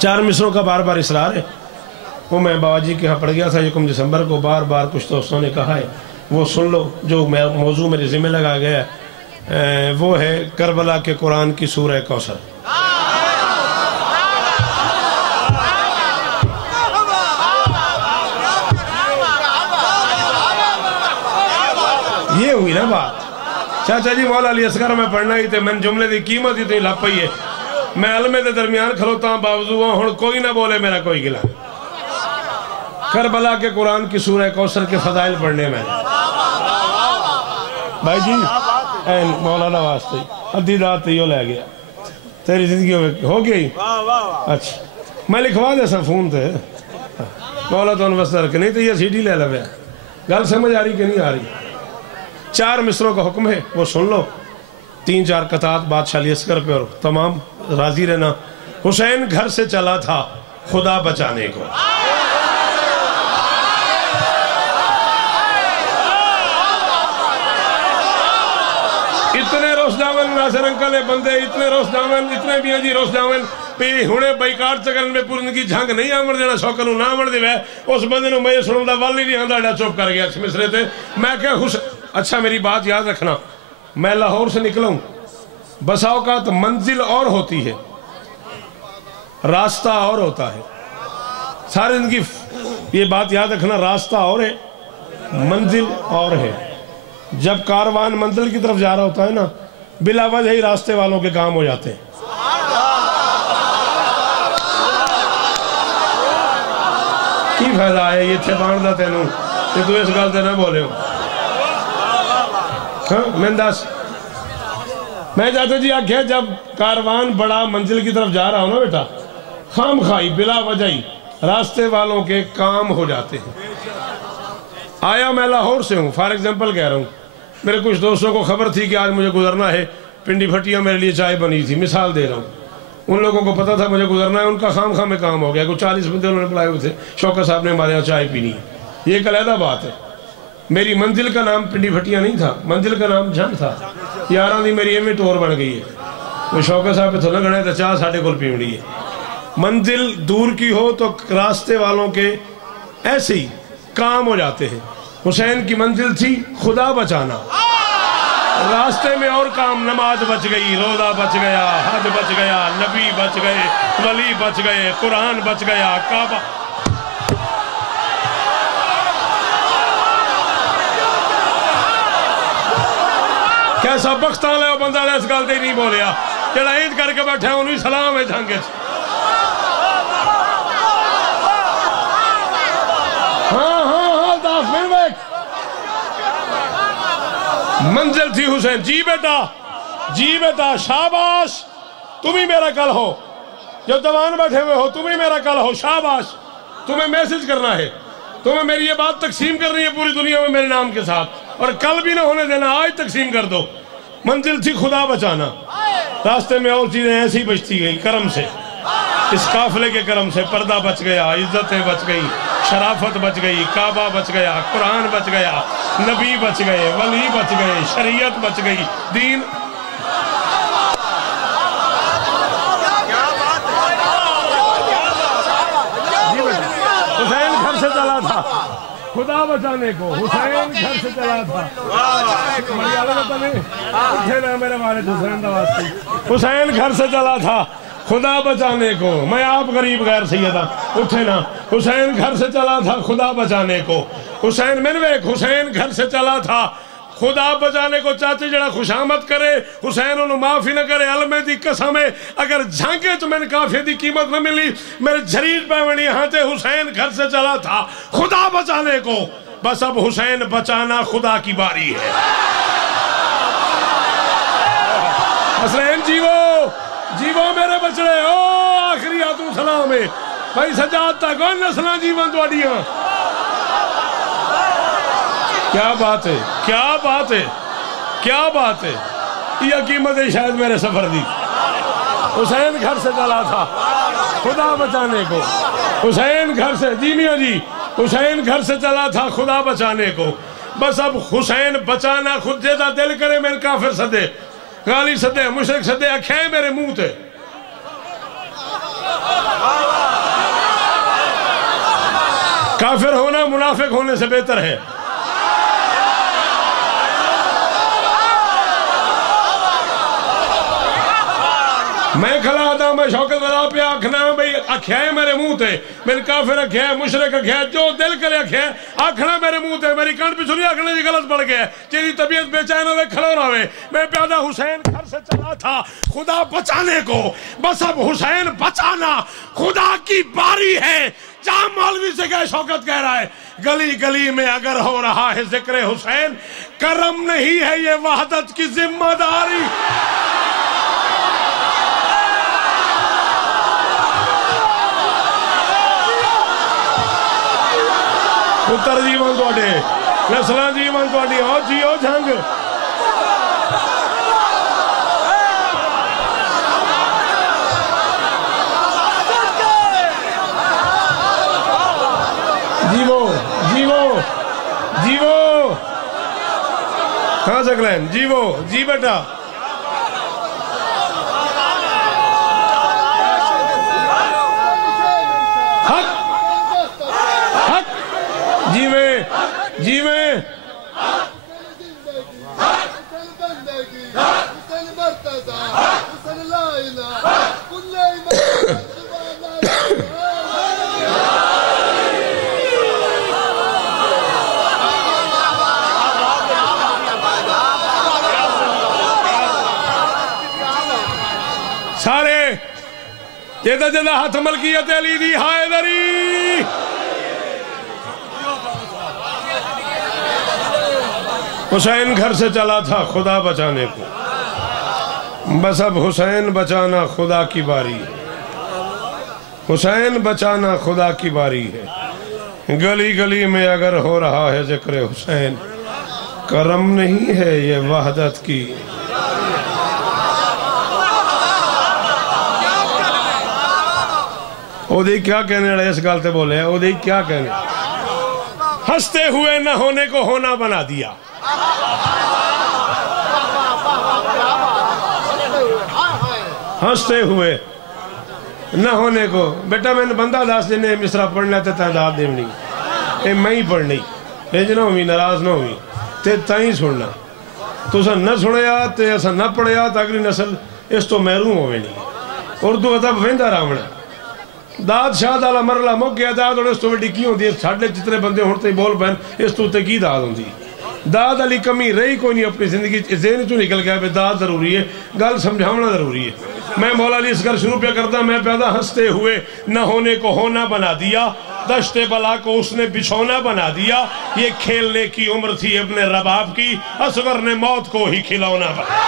4 मिसरों का बार बार इसरार है। वो मैं बाबा जी के यहाँ पढ़ गया था 1 दिसंबर को, बार बार कुछ दोस्तों ने कहा है, वो सुन लो। जो मौजू मेरे ज़िम्मे लगा गया है वो है करबला के कुरान की सूरह कौसर। ये हुई ना बात। चाचा जी मौला अली असगर में पढ़ना ही थे, मैंने जुमले की कीमत ही तो लप पई है। मैं अलमे के दरमियान खलोता बावजूद हूँ कोई ना बोले मेरा कोई गिला। करबला के कुरान की सूरह कौसर के फजाइल पढ़ने में भाई जी मौलाना वास्ते अद्धी रात यो लै गया, तेरी जिंदगी हो गई। अच्छा मैं लिखवा दे सा फोन थे मौला तो बस रख, नहीं तो ये सीडी ले लवे। गल समझ आ रही कि नहीं आ रही? 4 मिसरों का हुक्म है, वो सुन लो। 3-4 कतात बादशाह अली असगर पे और तमाम राजी रहना। हुसैन घर से चला था खुदा बचाने को। इतने रोशदावन नासिर अंकल है बंदे, इतने रोशदावन, इतने भी जी रोशदावन पे हुणे बाइकाट चकन में पूरी की झंग नहीं आमण देना शौकन ना आमण दे। उस बंदे को मैं सुनने वाल ही नहीं आंदा, चुप कर गया मिसरे थे। मैं क्या खुश। अच्छा मेरी बात याद रखना, मैं लाहौर से निकला हूं, बसाओ का तो मंजिल और होती है, रास्ता और होता है। सारी जिंदगी ये बात याद रखना, रास्ता और है, मंजिल और है। जब कारवान मंजिल की तरफ जा रहा होता है ना, बिला वजह ही रास्ते वालों के काम हो जाते हैं। की फायदा है ये थे बांधदा तेनू ते तू इस गल ते ना बोले हो। हाँ मैं दस, मैं चाचा जी आख्या जब कारवान बड़ा मंजिल की तरफ जा रहा हो ना बेटा, खाम खाई बिला वजह ही रास्ते वालों के काम हो जाते हैं। आया मैं लाहौर से हूँ, फॉर एग्जांपल कह रहा हूँ, मेरे कुछ दोस्तों को खबर थी कि आज मुझे गुजरना है, पिंडी भट्टिया मेरे लिए चाय बनी थी, मिसाल दे रहा हूँ। उन लोगों को पता था मुझे गुजरना है, उनका खाम खाम में काम हो गया। कुछ 40 बंदे उन्होंने बुलाए हुए थे, शौकत साहब ने हमारे यहाँ चाय पीनी है। ये एक अलहदा बात है। मेरी मंजिल का नाम पिंडी भट्टिया नहीं था, मंजिल का नाम झंड था। 11 दी मेरी एवं टोर बन गई है। वो शौकत साहब पे थोड़ा गणे तो चाह साढ़े को पीवनी है। मंजिल दूर की हो तो रास्ते वालों के ऐसे ही काम हो जाते हैं। हुसैन की मंजिल थी खुदा बचाना, रास्ते में और काम, नमाज बच गई, रोजा बच गया, हज बच गया, नबी बच गए, वली बच गए, कुरान बच गया, काबा। कैसा बख्त वाला बंदा इस गल से नहीं बोलिया, जरा इंज करके बैठा उन्हें सलाम है झंगे। हाँ हाँ हाँ 10 मिनट मंजिल थी हुसैन। जी बेटा शाबाश, तुम ही मेरा कल हो, जो जवान बैठे हुए हो तुम ही मेरा कल हो, शाबाश। तुम्हें मैसेज करना है, तुम्हें मेरी ये बात तकसीम करनी है पूरी दुनिया में मेरे नाम के साथ, और कल भी ना होने देना, आज तकसीम कर दो। मंजिल थी खुदा बचाना, रास्ते में और चीजें ऐसी बचती गई करम से, इस काफिले के करम से। पर्दा बच गया, इज्जतें बच गई, शराफत बच गई, काबा बच गया, कुरान बच गया, नबी बच गए, वली बच गए, शरीयत बच गई, दीन। हुसैन घर से चला था खुदा बचाने को, हुसैन घर से चला था। मेरे वाले हुसैन घर से चला था खुदा बचाने को। मैं आप गरीब गैर सैयदा उठे ना, हुसैन घर से चला था खुदा बचाने को। हुसैन मिनवेक हुसैन घर से चला था खुदा बचाने को। चाचे जरा खुशामद करे, हुसैन उन्होंने माफी न करे। अलमे दी कसम है, अगर झांके तो मैंने काफी दी कीमत न मिली, मेरे शरीर पैवनी हाथे। हुसैन घर से चला था खुदा बचाने को, बस अब हुसैन बचाना खुदा की बारी है। हुसैन जीवो जीवो मेरे बचड़े, ओ आखिरी आतू सलाम है भाई सजाद तक नस्ल जीवन तुहाडियां। क्या बात है, क्या बात है, क्या बात है। यह कीमत है शायद मेरे सफर दी। हुसैन घर से चला था खुदा बचाने को, हुसैन घर से, जी मियां जी, हुसैन घर से चला था खुदा बचाने को। बस अब हुसैन बचाना खुद जेदा दिल करे, मेरे काफिर सदे, गाली सदे, मुशरिक सदे, अखे मेरे मुंह ते। काफिर होना मुनाफिक होने से बेहतर है। मैं खला था, मैं शौकत बता पे आखना भाई आख्या है मेरे मुंह ते, मैंने काफिर आख्या है, मुशरिक आख्या है, जो दिल करे आख्या है, आखना मेरे मुंह ते, मेरी कंठ पिछू नहीं आखना जी गलत पड़ गया, तेरी तबीयत बेचैन हो खलो ना हो। मैं प्यादा हुसैन घर से चला था खुदा बचाने को, बस अब हुसैन बचाना खुदा की बारी है। जहां मौलवी से कहे शौकत कह रहा है गली गली में अगर हो रहा है जिक्र हुसैन, करम नहीं है ये वहदत की जिम्मेदारी। पुत्र जीवन थोड़े, नस्ल जीवन थोड़ी, आओ जियो जंग। जीवो जीवो जीवो, कहाँ से क्लैन जीवो जी बेटा। जीवे जीवे सारे जेदा जेदा हाथ मलकियत अली दी हायदरी। हुसैन घर से चला था खुदा बचाने को, बस अब हुसैन बचाना खुदा की बारी है। हुसैन बचाना खुदा की बारी है। गली गली में अगर हो रहा है जिक्र हुसैन, करम नहीं है ये वहदत की। ओदी क्या कहने वाले इस गल ते बोले, ओदी क्या कहने, हंसते हुए न होने को होना बना दिया। हंसते हुए न होने को, बेटा मैंने बंदा दस जिन्हें मिसरा पढ़ना ते तादाद देनी, ये मैं ही पढ़नी, इंज ना होवी नाराज ना होवी ते ताई सुनना। तुसा न सुनिया ते असा न पढ़िया तो अगली नस्ल इस तो महरूम होवे नहीं। उर्दू अदब वेंदा रावण दाद शाह वाला मरला मुक गया, दाद और इस तो वड्डी की होंदी है, साढ़े जितने बंदे हुण ते बोल पैन इस तो उत्ते की दाद होंदी। दाद वाली कमी रही कोई नहीं अपनी जिंदगी ज़हन चो निकल गया, दाद जरूरी है, गल समझाना जरूरी है। मैं मौला अली इस घर शुरू पे करता, मैं पैदा हंसते हुए न होने को होना बना दिया, दश्ते बला को उसने बिछौना बना दिया। ये खेलने की उम्र थी अपने रबाब की, असगर ने मौत को ही खिलौना बना।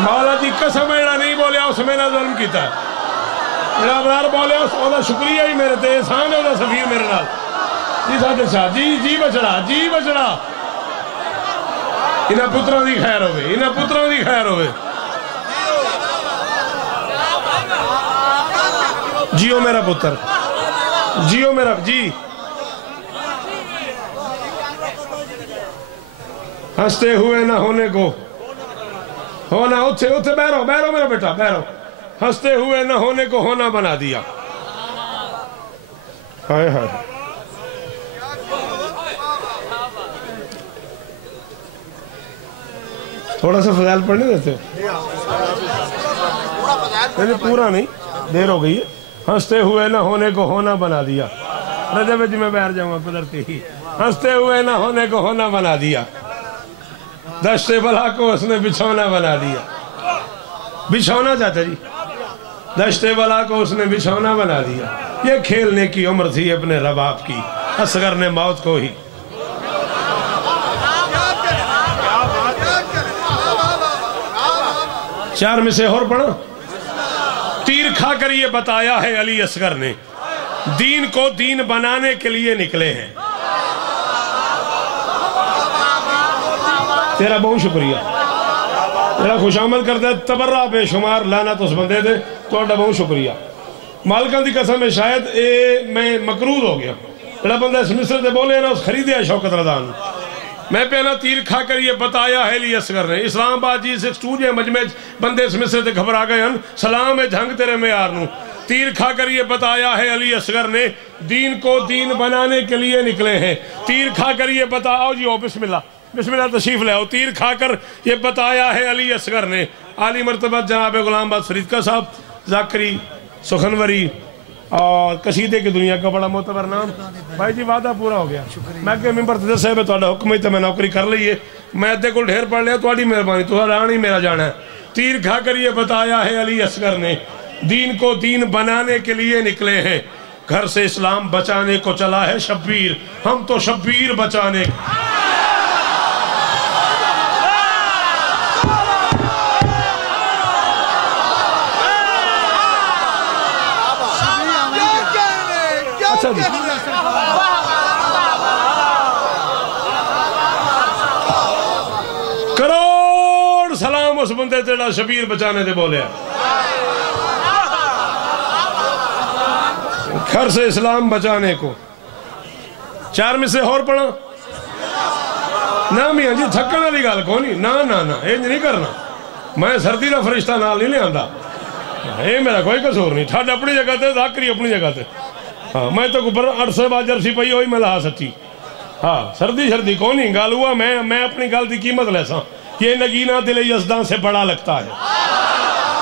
मौला जी कसम एड़ा नहीं बोलिया उस मेरा जुल्म किया, मेरा बरार बोलिया उसका शुक्रिया ही मेरे ते एहसान है, सफीर मेरे नाल जी साडे शाह जी जी बचड़ा जी बचड़ा। इन्हां पुत्रां दी खैर होवे, इन्हां पुत्रां दी खैर होवे। जियो मेरा पुत्र, जियो मेरा जी। हंसते हुए ना होने को होना, उठे उठे बहरो बहरो मेरा बेटा बहरो। हंसते हुए न होने को होना बना दिया। हाय हाय, थोड़ा सा फजाइल पढ़ने देते हो? नहीं पूरा नहीं, देर हो गई है। हंसते हुए न होने को होना बना दिया। रजब जी में बैठ जाऊंगा कुदरती ही। हंसते हुए न होने को होना बना दिया, दश्ते बला को उसने बिछौना बना दिया। बिछौना चाचा जी, दश्ते बला को उसने बिछौना बना दिया। ये खेलने की उम्र थी अपने रबाब की, असगर ने मौत को ही। चार में से और पढ़ो। तीर खाकर ये बताया है अली असगर ने, दीन को दीन बनाने के लिए निकले हैं। तेरा बहुत शुक्रिया, तेरा खुशामद करता है, तबर्रा बेशुमार लाना तो उस बंदे दे, तो बहुत शुक्रिया। मालकां दी कसम है, शायद ए मैं मकरूज हो गया। जेड़ा बंदा इस मिस्र से बोले ना, उस खरीदे शौकत रज़ा मैं पहना तीर खा कर ये बताया है अली असगर ने। इस्लामाबाद जी 62 जे मजमे बंदे इस मिसरे ते घबरा गए हैं। सलाम है झंग तेरे मेयार नू। तीर खा कर ये बताया है अली असगर ने, दीन को दीन बनाने के लिए निकले हैं। तीर खा कर ये बताओ जी, ओ बिस्मिल्लाह बिस्मिल्लाह तशरीफ ले आओ। तीर खाकर ये बताया है अली असगर ने। आली मरतबत जनाब गुलाम बाद फरीद का साहब, जाकरी सुखनवरी और कसीदे की दुनिया का बड़ा मोतबर नाम। भाई जी वादा पूरा हो गया। मैं के मिंबर ते दस्या तुहाडा हुक्म ही तो मैं नौकरी कर ली है। मैं अद्धे को ढेर पढ़ लिया, तुहाडी मेहरबानी, तुहाडा आना ही मेरा जाना है। तीर खाकर ये बताया है अली असगर ने, दीन को दीन बनाने के लिए निकले हैं। घर से इस्लाम बचाने को चला है शब्बीर, हम तो शब्बीर बचाने। अच्छा जी, करोड़ सलाम उस बंदे तेरा शबीर बचाने दे बोले। घर से इस्लाम बचाने को। 4 में से और पढ़ा ना मियाँ जी, थकन वाली गल को नहीं। ना ना ना इंज नहीं करना। मैं सर्दी का फरिश्ता नाल नहीं लिया, ये मेरा कोई कसूर नहीं। ठंड अपनी जगह ते, जाकरी अपनी जगह ते। हाँ मैं तो ऊपर 8 से बाद जर्सी पई हुई मैं ला सच्ची। हाँ सर्दी शर्दी को नहीं गल हुआ। मैं अपनी गल की कीमत लेसा। ये नगीना दिल यज़दा से बड़ा लगता है,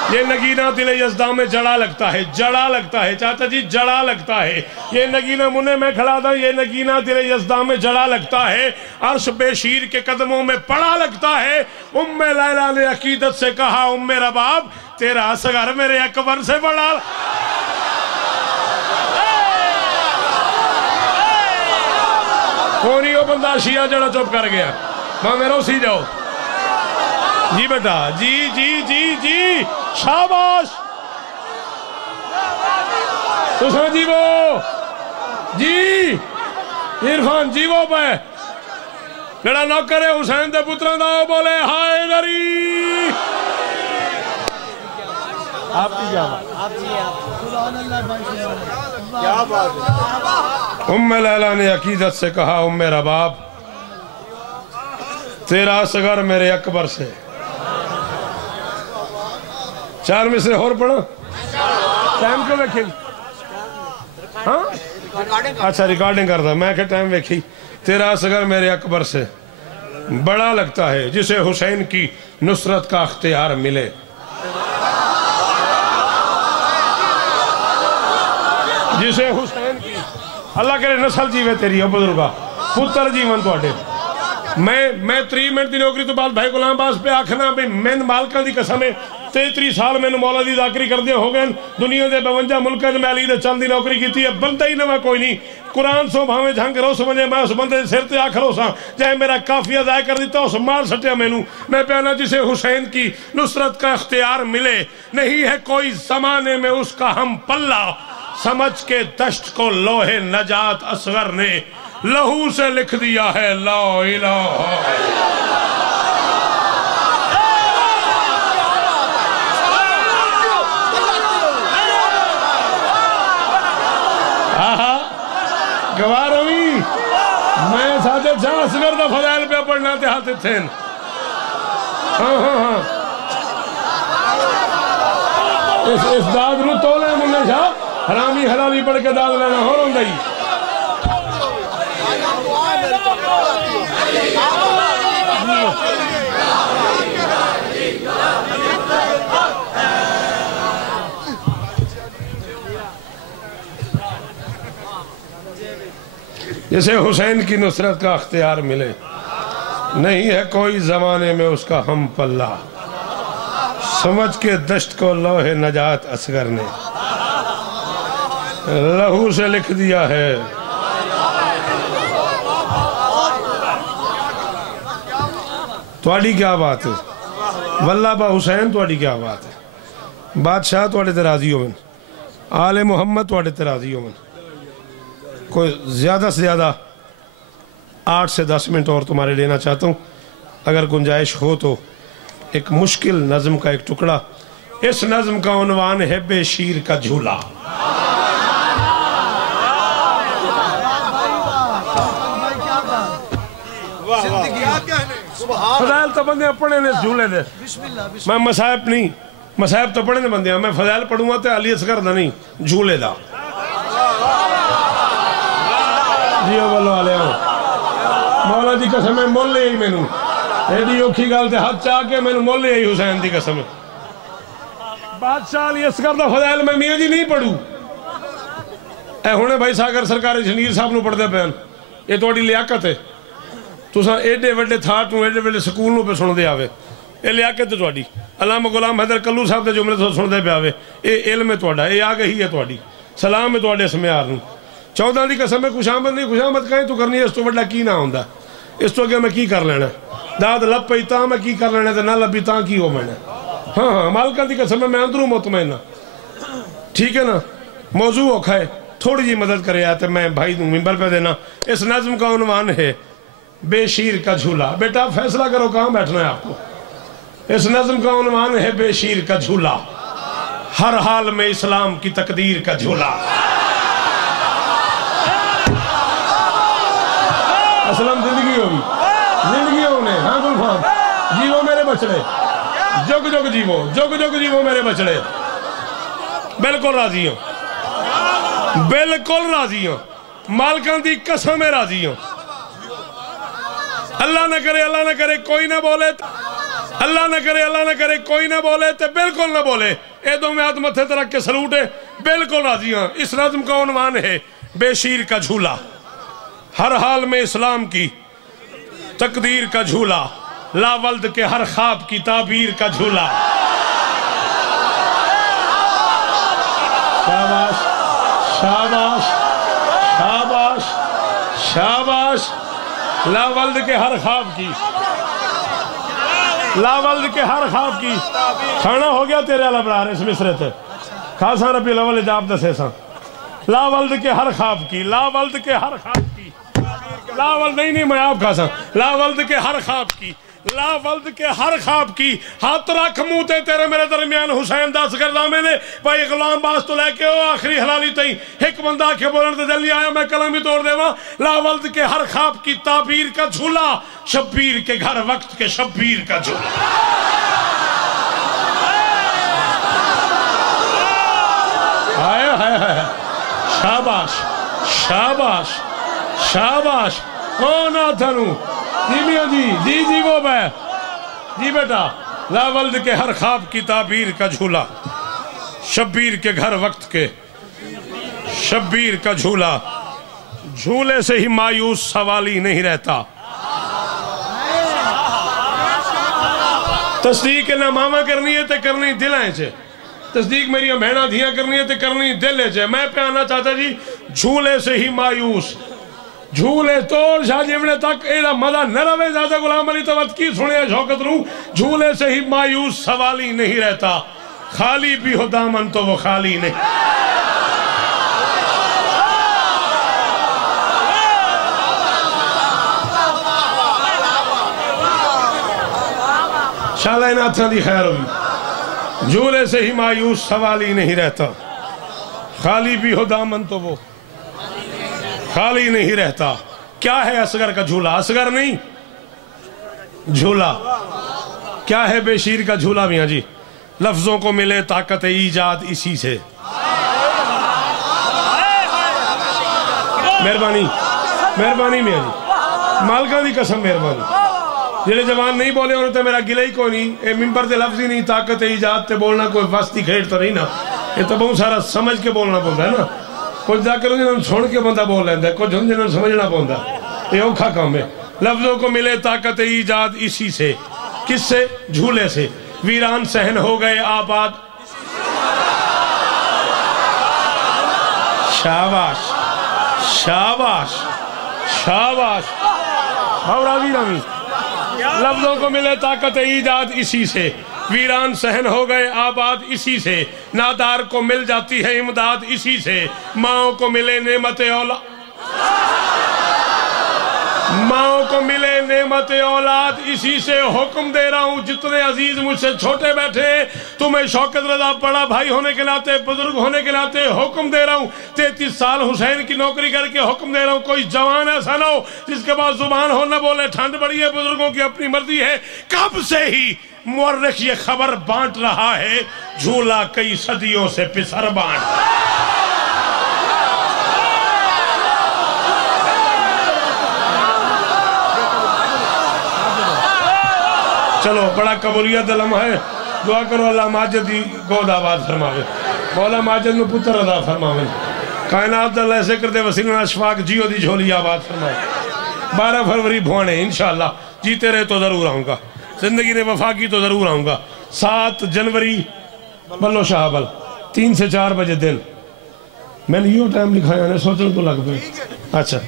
ये नगीना दिल यज़दा में जड़ा लगता है, जड़ा लगता है चाचा जी, जड़ा लगता है। ये नगीना मुन्ने में खड़ा था, ये नगीना दिल यज़दा में जड़ा लगता है, अर्श बेशीर के कदमों में पड़ा लगता है। उम्मे लैला ने अकीदत से कहा, उम्मे रबाब तेरा असगर मेरे अकबर से बड़ा। कौन ही वो बंदा शिया जड़ा चुप कर गया? मां मेरा सी जाओ जी बेटा, जी जी जी जी शाबाश। तुसा जीवो जी, इरफान जीवो पे जड़ा नौकर है हुसैन दे पुत्रों दा बोले हाय दरी। आपकी क्या बात है? उम्मे लैला ने अकीदत से कहा, उम्मे रबाब तेरा असगर मेरे अकबर से। 4 में से और पढ़ो। टाइम क्यों वेखी? हाँ अच्छा रिकॉर्डिंग करता मैं क्या टाइम वेखी। तेरा असगर मेरे अकबर से बड़ा लगता है, जिसे हुसैन की नुसरत का अख्तियार मिले। जिसे हुसैन की, अल्लाह करे नस्ल जीवे तेरी बुजुर्गा, पुत्र जीवन थोड़े। मैं 3 मिनट की नौकरी तो बाद भाई गुलाम बास पे आखना भी मैन मालका की कसम है 33 साल मैंने मौला दी जाकरी करदे हो गए। दुनिया के 52 मुल्कों में अली दे चंद की नौकरी की है। बंदा ही नवा कोई नहीं। कुरान सो भावे झंग रो समझे, मैं उस बंदे सिर ते आख रोसा चाहे मेरा काफिया अदा कर दिता उस मार सटिया मैनू। मैं प्याना जिसे हुसैन की नुसरत का इख्तियार मिले, नहीं है कोई जमाने में उसका हम पल्ला। समझ के दश्त को लोहे नजात असगर ने लहू से लिख दिया है ला इलाहा। गवार रवी मैं साथे शाह असगर दा फजाइल पे पढ़ना ते हाथ थे। हाँ हाँ हाँ इस दाद नू तोले मुन्ने शाह हरामी हलाली पढ़ के दाद लेना हो रहा ही। जैसे हुसैन की नुसरत का अख्तियार मिले, नहीं है कोई जमाने में उसका हम पल्ला। समझ के दश्त को लोहे नजात असगर ने लहू से लिख दिया है। तुहाडी क्या बात है? वल्ला बा हुसैन तुहाडी क्या बात है? बादशाह तुहाडे ते राजी होवन, आले मुहम्मद तुहाडे ते राजी होवन। कोई ज़्यादा से ज़्यादा 8 से 10 मिनट और तुम्हारे लेना चाहता हूँ, अगर गुंजाइश हो तो। एक मुश्किल नज़म का एक टुकड़ा। इस नज़म का उन्वान है बेशीर का झूला। फजाइल तो बंदे पढ़े ने झूले दे। मैं मसाहब नहीं, मसाहब तो पढ़े ने बंदे, मैं फजाइल पढ़ूंगा तो अली असगर दा नहीं, झूले दा। जियो बोलो वाले मौला दी कसम है, मोल आई मैनू एडी औखी गल ते हाथ चा के मैनू मोल आई हुसैन दी कसम। बादशाह अली असगर दा फजाइल मैं मियां जी नहीं पढ़ू। ए हुणे भाई सागर सरकारी शनीर साहब नू पढ़दे पैन, ये तुहाडी लियाकत है। तुसां एडे वड्डे थाट नू एडे वड्डे स्कूल नू पे सुनदे आवे, ये लियाकत है तुहाडी। अल्लामा गुलाम हैदर कल्लू साहब दे जुमले तो सुनदे पे आवे, ये इल्म है तुहाडा, ये आगही है तुहाडी। सलाम है तुहाडे इस म्यार नू। 14 की कसम है, खुशामद नहीं, खुशामद कहीं तू करनी है, इस तो वड्डा की ना होंदा, इस तो अगे मैं की कर लेना। दाद लब पई तां मैं की कर लेना, ते ना लभी तां की हो मैंने। हाँ हाँ मालका की कसम है, मैं अंदरों मुतमैन हाँ, ठीक है ना। मौजू औखा है, थोड़ी जी मदद करे तो मैं भाई दूँ मिंबर पे देना। इस नज्म का उन्वान है बेशीर का झूला। बेटा फैसला करो कहाँ बैठना है आपको। इस नज्म का उन्वान है बेशीर का झूला, हर हाल में इस्लाम की तकदीर का झूला। असलम जिंदगी होगी, जिंदगी होने। हाँ गुलफाम जीवो मेरे बछड़े, जुग जुग जीवो, जुग जुग जीवो मेरे बछड़े। बिल्कुल राजी हूँ, बिल्कुल राजी हूँ, मालकां दी कसम है राजी हूँ। अल्लाह ना करे, अल्लाह ना करे कोई ना बोले, अल्लाह ना करे, अल्लाह ना करे कोई ना बोले, तो बिल्कुल ना बोले। ए दो में हाथ मथे तरक के सलूट है, बिल्कुल राजी हूँ। इस नज़्म का उन्वान है बेशीर का झूला, हर हाल में इस्लाम की तकदीर का झूला, लावल्द के हर ख्वाब की ताबीर का झूला। शाबाश शाबाश शाबाश शाबाश। लावल्द के हर ख्वाब की, लावल्द के हर ख्वाब की। खाना हो गया तेरे अला बरार इस मिसरे थे खासा रबी लवल जाब दसे सा। लावल्द के हर ख्वाब की, लावल्द के हर ख्वाब की, लावल नहीं मैं आप खासा। लावल्द के हर ख्वाब की, लावल्द के हर ख्वाब की। हाथ रख मुंह ते तेरे मेरे दरमियान हुसैन दस करदा मैंने भाई गुलाम बास तो लेके ओ आखिरी हलाली तई एक बंदा आके बोलन ते जल्दी आया मैं कलम भी तोड़ देवा। लावल्द के हर ख्वाब की ताबीर का झूला, शब्बीर के घर वक्त के शब्बीर का झूला। हाय हाय हाय, शाबाश शाबाश शाबाश। ओ ना थनू जी मियां जी जी वो बै जी बेटा। लावल्द के हर ख्वाब की ताबीर का झूला, शब्बीर के घर वक्त के शब्बीर का झूला। झूले से ही मायूस सवाली नहीं रहता। तस्दीक ना मामा करनी है तो करनी दिलें च, तस्दीक मेरी बहना धियां करनी है तो करनी दिल च। मैं पे आना चाहता जी झूले से ही मायूस, झूले तोड़ शाह जिमने तक एड़ा मजा न रवे ज्यादा गुलाम अली तवत की सुने शौकत रू। झूले से ही मायूस सवाली नहीं रहता, खाली भी हो दामन तो वो खाली नहीं। शाला इन हाथों की खैर होगी। झूले से ही मायूस सवाली नहीं रहता, खाली भी हो दामन तो वो खाली नहीं रहता। क्या है असगर का झूला? असगर नहीं झूला। क्या है बेशीर का झूला मियाँ जी? लफ्जों को मिले ताकत ईजाद इसी से। मेहरबानी मेहरबानी मियाँ जी, मालका की कसम मेहरबानी। जेड़े जवान नहीं बोले उन्होंने तो मेरा गिला ही को नहीं। ये मिंबर से लफ्ज ही नहीं, ताकत ईजाद ते बोलना कोई वस्ती खेड़ तो नहीं ना। ये तो बहुत सारा समझ के बोलना पड़ता है ना। कुछ जाकर जिन्होंने सुन के बंदा बोल लेंदा, कुछ जिन्होंने समझना पड़ता, ये औखा काम है। लफ्जों को मिले ताकत ईजाद इसी से। किससे? झूले से। वीरान सहन हो गए आबाद। शाबाश शाबाश शाबाश। और वीरानी लफ्जों को मिले ताकत ईजाद इसी से। वीरान सहन हो गए आबाद इसी से। नादार को मिल जाती है इमदाद इसी से। माओ को मिले नेमत औला, माओ को मिले नेमत औलाद, इसी से हुक्म दे रहा हूँ जितने अजीज मुझसे छोटे बैठे, तुम्हें शौकत रजा बड़ा भाई होने के नाते, बुजुर्ग होने के नाते हुक्म दे रहा हूँ। 33 साल हुसैन की नौकरी करके हुक्म दे रहा हूँ, कोई जवान ऐसा ना हो जिसके पास जुबान हो न बोले ठंड बड़ी है, बुजुर्गों की अपनी मर्जी है। कब से ही मुअर्रिख ये खबर बांट रहा है, झूला कई सदियों से पिसर बांट। चलो बड़ा कबूलियत लम्हा है, दुआ करो अल्लाह माजिद गोद आबाद फरमावे, मौला माजिद में पुत्र अदा फरमावे, कायनात अल्लाह ऐसे कर दे वसीला अशफाक जियो दी झोली आबाद फरमाए। 12 फरवरी भुआने इंशाअल्लाह, जीते रहे तो जरूर आऊँगा, जिंदगी ने वफा की तो जरूर आऊँगा। 7 जनवरी बल्लो शाहबल 3 से 4 बजे दिन, मैंने यो टाइम लिखा है, सोचने तो लग पे। अच्छा,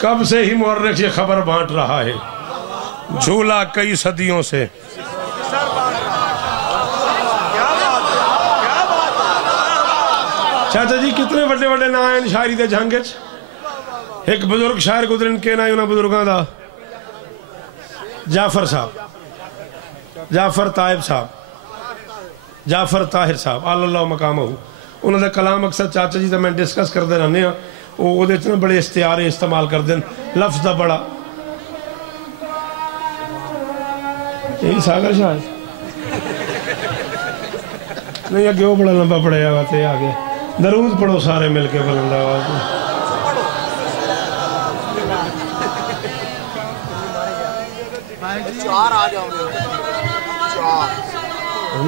कब से ही मुअर्रिख ये खबर बांट रहा है, झूला कई सदियों से। चाचा जी कितने बड़े बड़े ना हैं शायरी दे जंग च। एक बुजुर्ग शायर गुजरन के ना उन्होंने बुजुर्गों का जाफर साहब, जाफर ताहिब साहब, जाफर ताहिर साहब अल्लाह मकाम हो, उन्होंने कलाम अक्सर चाचा जी तो मैं डिस्कस करते रहने वो बड़े इश्तिहार इस्तेमाल करते हैं, लफ्ज़ का बड़ा यही सागर शायद नहीं अगे वो बड़ा लंबा पढ़ाया हुआ थे, आगे दरूद पढ़ो सारे मिलके बुलंद आवाज में।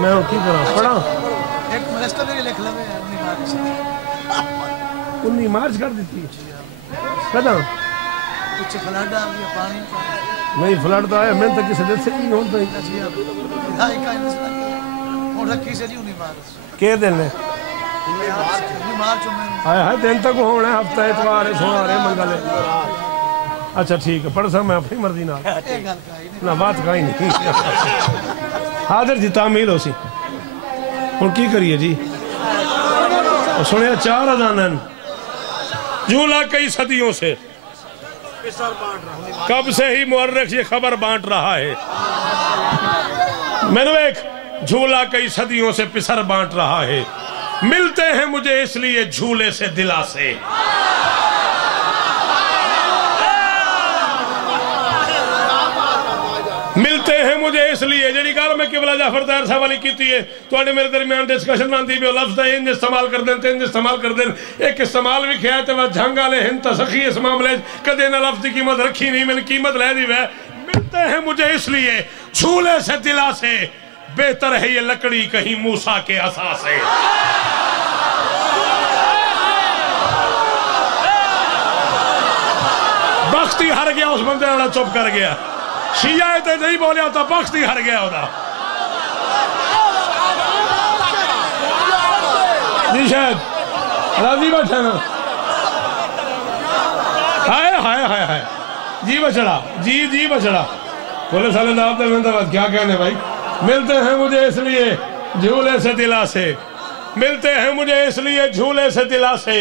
मैं की पढ़ा 19 मार्च कर दी कदम नहीं फ्लड तो आया, मैं तो किसी से नहीं होता के दिन ने हाय दिन तक होना, हफ्ता इतवार है सोमवार है मंगल है। अच्छा ठीक है, पढ़ सा मैं अपनी मर्जी ना बात कहीं नहीं हाजिर जी तामील हो सी हूँ की करिए जी। सुनिया 4 अजानन, झूला कई सदियों से, कब से ही मुअर्रिख ये खबर बांट रहा है, मैंने एक झूला कई सदियों से पिसर बांट रहा है। मिलते हैं मुझे इसलिए झूले से दिलासे, मिलते हैं मुझे इसलिए जी गल मैं किबला जाफर ताहिर साहब वाली की है, तो मेरे दरमियान डिस्कशन आती भी लफ्ज़ इंज इस्तेमाल कर दें, इंज इस्तेमाल कर दें, एक इस्तेमाल भी किया तो वह झंग वाले हिंद तसखी इस मामले कदे ना लफ्ज़ की कीमत रखी नहीं, मैंने कीमत लै दी वह। मिलते हैं मुझे इसलिए झूले से दिला से, बेहतर है ये लकड़ी कहीं मूसा के असा से। बख्ती हार गया उस बंदे वाला, चुप कर गया, शिया तो नहीं बोलिया तो बख्त ही हर गया उदा जी, शायद राजी बैठा ना, हाय हाय हाय हाय जी बछड़ा, जी बछड़ा बोले साले दावत क्या कहने भाई। मिलते हैं मुझे इसलिए झूले से दिला से, मिलते हैं मुझे इसलिए झूले से दिला से,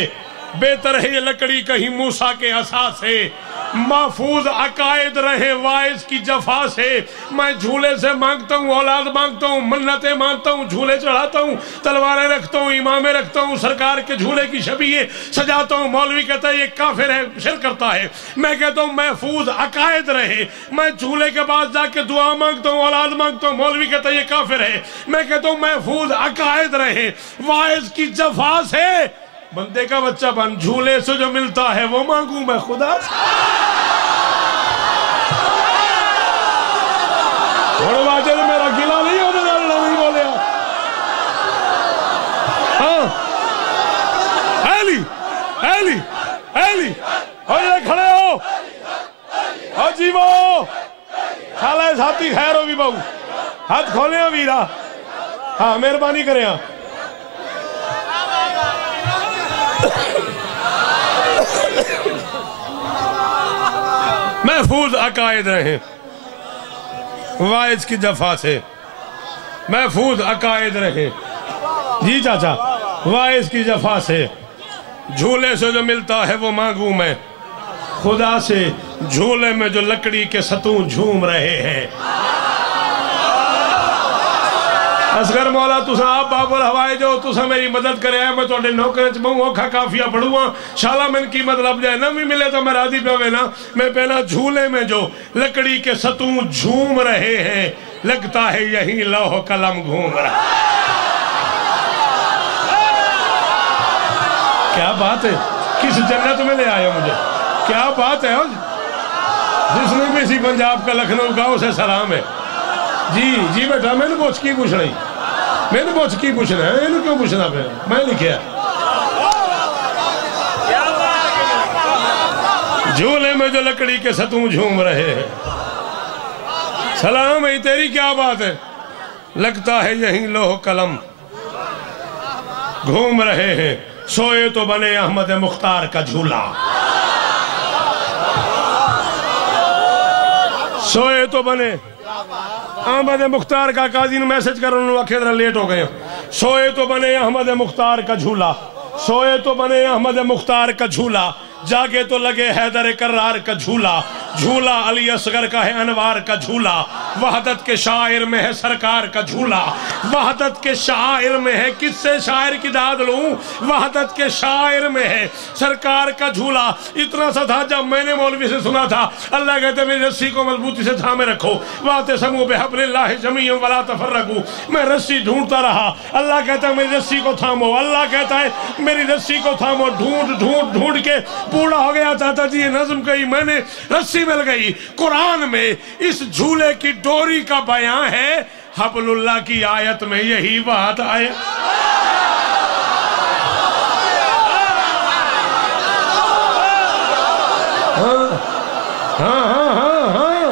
बेहतर है ये लकड़ी कहीं मूसा के असा से, महफूज अकायद रहे वाइज की जफा से। मैं झूले से मांगता हूँ, औलाद मांगता हूँ, मन्नतें मांगता हूँ, झूले चढ़ाता हूँ, तलवारें रखता हूँ, इमामें रखता हूँ, सरकार के झूले की शबीहें सजाता हूँ। मौलवी कहता है ये काफिर है, शिर्क करता है। मैं कहता हूँ महफूज अकायद रहे, मैं झूले के पास जाके दुआ मांगता हूँ, औलाद मांगता हूँ। मौलवी कहता है ये काफिर है। मैं कहता हूँ महफूज अकायद रहे वाइज की जफा से, बंदे का बच्चा बन, झूले से जो मिलता है वो मांगू मैं खुदा से। मेरा गिला नहीं होने नहीं बोले हाँ एली एली एली और ये खड़े हो और जीवो साला साथी खैर हो भी बहू हाथ खोले हो वीरा, हाँ मेहरबानी करें। महफूज अकायद रहे वाइज की जफा से, महफूज अकायद रहे जी चाचा वाइज की जफा से, झूले से जो मिलता है वो मांगू मैं। खुदा से झूले में जो लकड़ी के सतूं झूम रहे हैं। असगर मौला तुसा आप बाबुल हवाए जो तुसा मेरी मदद करे मैं थोड़े नौकर च बहु औखा काफिया पढ़ूआ शाला मैंने की मतलब जाए ना भी मिले तो मैं राजी पे ना। मैं पहला झूले में जो लकड़ी के सतूं झूम रहे हैं, लगता है यही लौह कलम घूम रहा। क्या बात है, किस जन्नत में ले आया मुझे, क्या बात है। जिसने भी इसी पंजाब का लखनऊ का उसे सलाम है। जी जी बेटा मैंने बोचकी पूछ रही, मैंने बोचकी पूछना है, इन्हें क्यों पूछना पे मैं लिखिया। झूले में जो लकड़ी के सतूं झूम रहे हैं, सलाम है तेरी क्या बात है। लगता है यही लोह कलम घूम रहे हैं, सोए तो बने अहमद मुख्तार का झूला। सोए तो बने अहमद मुख्तार का, काजी ने मैसेज कर उन्होंने लेट हो गए। सोए तो बने अहमद मुख्तार का झूला, सोए तो बने अहमद मुख्तार का झूला, जागे तो लगे हैदर करार का झूला। झूला अली असगर का है अनवार का झूला, वहदत के शायर में है सरकार का झूला। वहदत के शायर में है, किससे शायर की दाद लूं, वहदत के शायर में है सरकार का झूला। इतना सा था जब मैंने मौलवी से सुना था, अल्लाह कहते मेरी रस्सी को मजबूती से थामे रखो, वाते समूह बेहब्लिल्लाहि जमीअन वला तफर्रकू। मैं रस्सी ढूंढता रहा, अल्लाह कहता है मेरी रस्सी को थामो, अल्लाह कहता है मेरी रस्सी को थामो। ढूंढ ढूंढ ढूंढ के बूढ़ा हो गया चाचा जी, ये नज्म कही मैंने, रस्सी मिल गई। कुरान में इस झूले की डोरी का बयान है, हबलुल्लाह की आयत में यही बात आया। हाँ हाँ हाँ हाँ हाँ,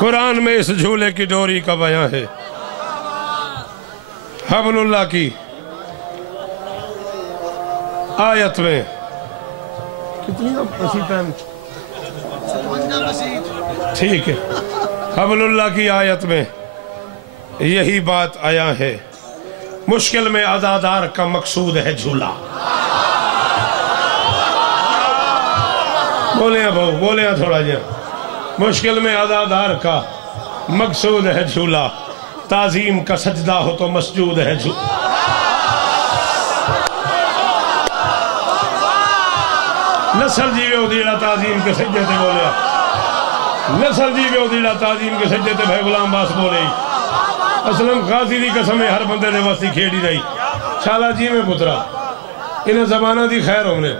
कुरान में इस झूले की डोरी का बयान है, हबलुल्लाह की आयत में। कितनी ठीक है, हबलुल्लाह की आयत में यही बात आया है। मुश्किल में अज़ादार का मकसूद है झूला। बोले बहू बोले थोड़ा जा। मुश्किल में अज़ादार का मकसूद है झूला, ताज़ीम का सजदा हो तो मसजूद है झूला। नस्ल जीवे उदीड़ा ताज़ीम के सज्जे ते बोलिया, नस्ल जीवे उदीड़ा ताज़ीम के सज्जे ते भाई गुलाम बास बोले। असलम गाजी दी कसम हर बंदे ने वास्ती खेड़ी रही। शाला जी में पुत्रा इन्हें जमाना दी खैर होने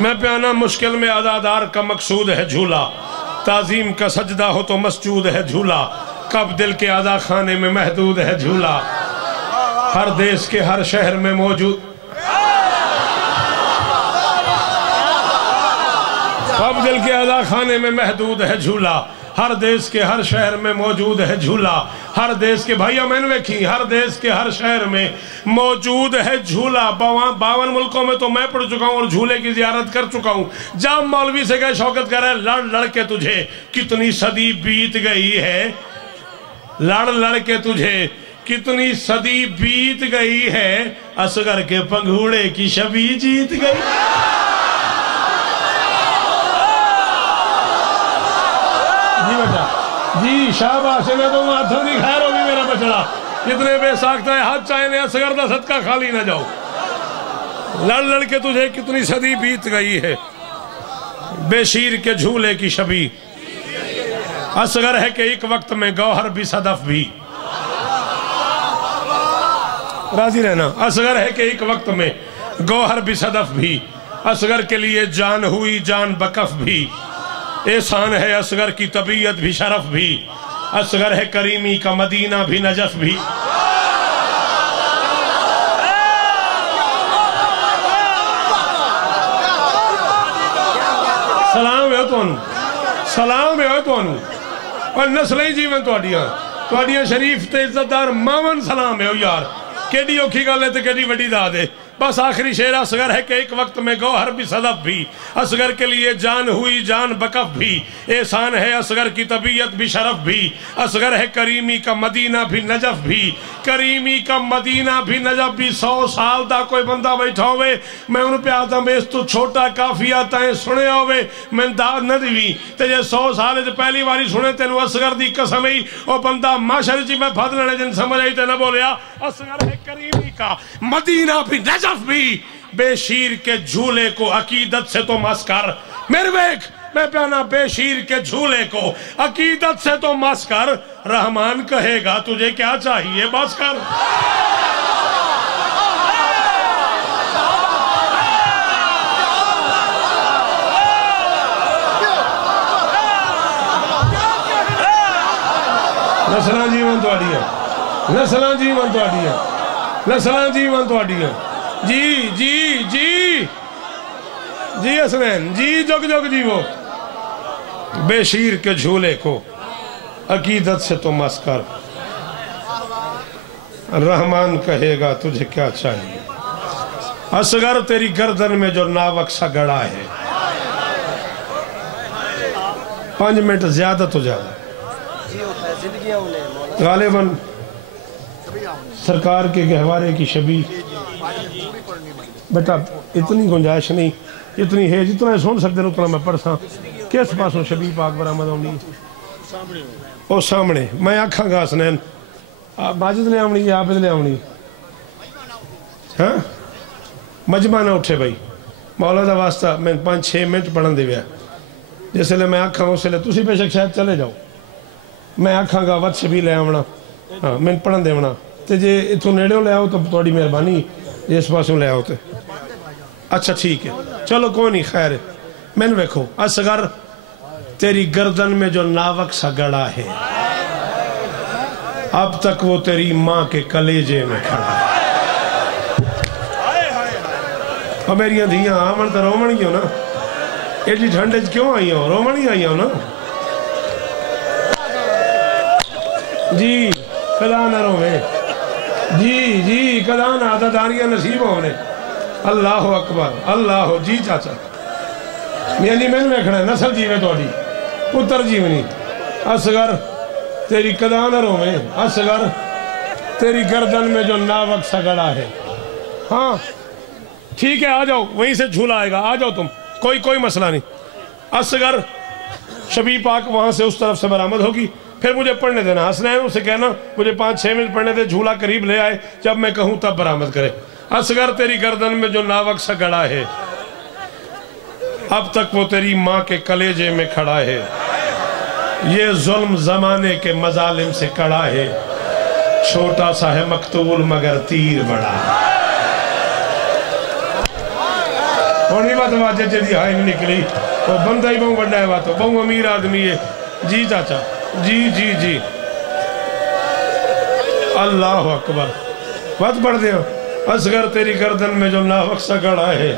मैं प्याना। मुश्किल में अज़ादार का मकसूद है झूला, ताज़ीम का सजदा हो तो मसजूद है झूला। कब दिल के आज़ा खाने में महदूद है झूला, हर देश के हर शहर में मौजूद। अब दिल के आज़ा खाने में महदूद है झूला, हर देश के हर शहर में मौजूद है झूला। हर देश के भैया मैंने देखी, हर देश के हर शहर में मौजूद है झूला। 52 मुल्कों में तो मैं पढ़ चुका हूँ और झूले की जियारत कर चुका हूँ। जब मौलवी से गए शौकत कर रहे लड़ लड़ के तुझे कितनी सदी बीत गई है, लड़ लड़ के तुझे कितनी सदी बीत गई है, असगर के पंघूड़े की शबी जीत गई। जी बेटा जी शाबाश, मैं तो हाथों की खैर होगी मेरा बछड़ा। इतने बेसाख्ता है हाथ चाहे ने असगर दा सदका खाली ना जाओ। लड़ लड़ के तुझे कितनी सदी बीत गई है, बेशीर के झूले की शबी। असगर है कि एक वक्त में गौहर भी सदफ भी। राजी रहना। असगर है कि एक वक्त में गौहर भी सदफ भी, असगर के लिए जान हुई जान बकफ भी। एहसान है असगर की तबीयत भी शरफ भी, असगर है करीमी का मदीना भी नजफ भी। सलाम है तुहानू, सलाम है तुहानू और नस्लें जीवन तुहाडियां शरीफ ते इज्जतदार मावन सलाम है यार। केडी औखी गल है ते केडी वड्डी दाद है। बस आखिरी शेर असगर है कि एक वक्त में गौहर भी सदफ भी, असगर के लिए जान हुई जान बकफ भी, एहसान है असगर की तबीयत भी शरफ भी, असगर है करीमी का मदीना भी नजफ भी, करीमी का मदीना भी नजफ भी। 100 साल का कोई बंदा बैठा होवे, मैं उन पे आता बेस तू छोटा काफिया तैं सुने होवे मैं दाद न दिवी, ते जे 100 साल पहली बारी सुने तेन असगर दी कसम ही ओ बंदा माशर जी मैं फद लेने जिन समझ आई ते न बोलिया। असगर है करीमी का मदीना भी नजफ भी, बेशीर के झूले को अकीदत से तो मस कर। मेरे वेख मैं प्याना बेशीर के झूले को अकीदत से तो मस कर, रहमान कहेगा तुझे क्या चाहिए बस कर। नस्लां जीवन तुहाडियां, नस्लां जीवन तुहाडियां, नस्लां जीवन तुहाडियां। जी जी जी जी हसनैन जी, जुग जुग जीवो। बेशीर के झूले को अकीदत से तो मस कर, रहमान कहेगा तुझे क्या चाहिए। असगर तेरी गर्दन में जो नावक सा गड़ा है, 5 मिनट ज्यादा तो ज्यादा गालिबन सरकार के गहवारे की शबी। बेटा इतनी गुंजाइश नहीं, इतनी है जितना सुन सकते हैं उतना मैं पढ़सा। किस पासों शबी पाक बरामद आनी ओ सामने, मैं आखागा हसनैन माजिद ले आनी आप ले आनी। हाँ मजमा ना उठे भाई, मौला का वास्ता मैं 5-6 मिनट पढ़न दे गया। जिसले मैं आखा उसले तुम बेशक शायद चले जाओ, मैं आखागा वत्स भी ले आवना। हाँ मैं पढ़न देवना, तो जे इतों नेड़े ले आओ तो थोड़ी मेहरबानी, इस पासों ले आओ तो अच्छा ठीक है। चलो कोई नहीं खैर है। मैंने देखो असगर तेरी गर्दन में जो नावक सा गड़ा है, अब तक वो तेरी माँ के कलेजे में खड़ा है। अब मेरी धियां आवन तो रोमन क्यों ना, एडी ठंड क्यों आई हो, रोमन ही आई हो ना जी। कदा न रोवे जी जी, कदा ना आदतदारियां नसीब होने। अल्लाह अकबर अल्लाह जी। चाचा यानी मैंने वेखना नस्ल जीवे थोड़ी, पुत्र जीवनी। असगर तेरी कदा न रोवे, असगर तेरी गर्दन में जो नावक सा गड़ा है। हाँ ठीक है, आ जाओ, वहीं से झूला आएगा, आ जाओ तुम, कोई मसला नहीं। असगर शबी पाक वहां से उस तरफ से बरामद होगी, फिर मुझे पढ़ने देना। हसनैन उसे कहना मुझे 5-6 मिनट पढ़ने दे, झूला करीब ले आए, जब मैं कहूं तब बरामद करे। असगर तेरी गर्दन में जो नावक सा गड़ा है, अब तक वो तेरी माँ के कलेजे में खड़ा है। ये जुल्म जमाने के मजालिम से कड़ा है, छोटा सा है मकतूल मगर तीर बड़ा। होनी बात वाजे जी हाई नहीं निकली, वो बंदा ही बहु बड़ा है, बात बहु अमीर आदमी है जी। चाचा जी जी जी अल्लाह अकबर। बात पढ़ दे। असगर तेरी गर्दन में जो नावक सा गड़ा है,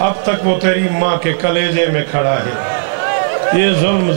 अब तक वो तेरी माँ के कलेजे में खड़ा है। ये जुल्म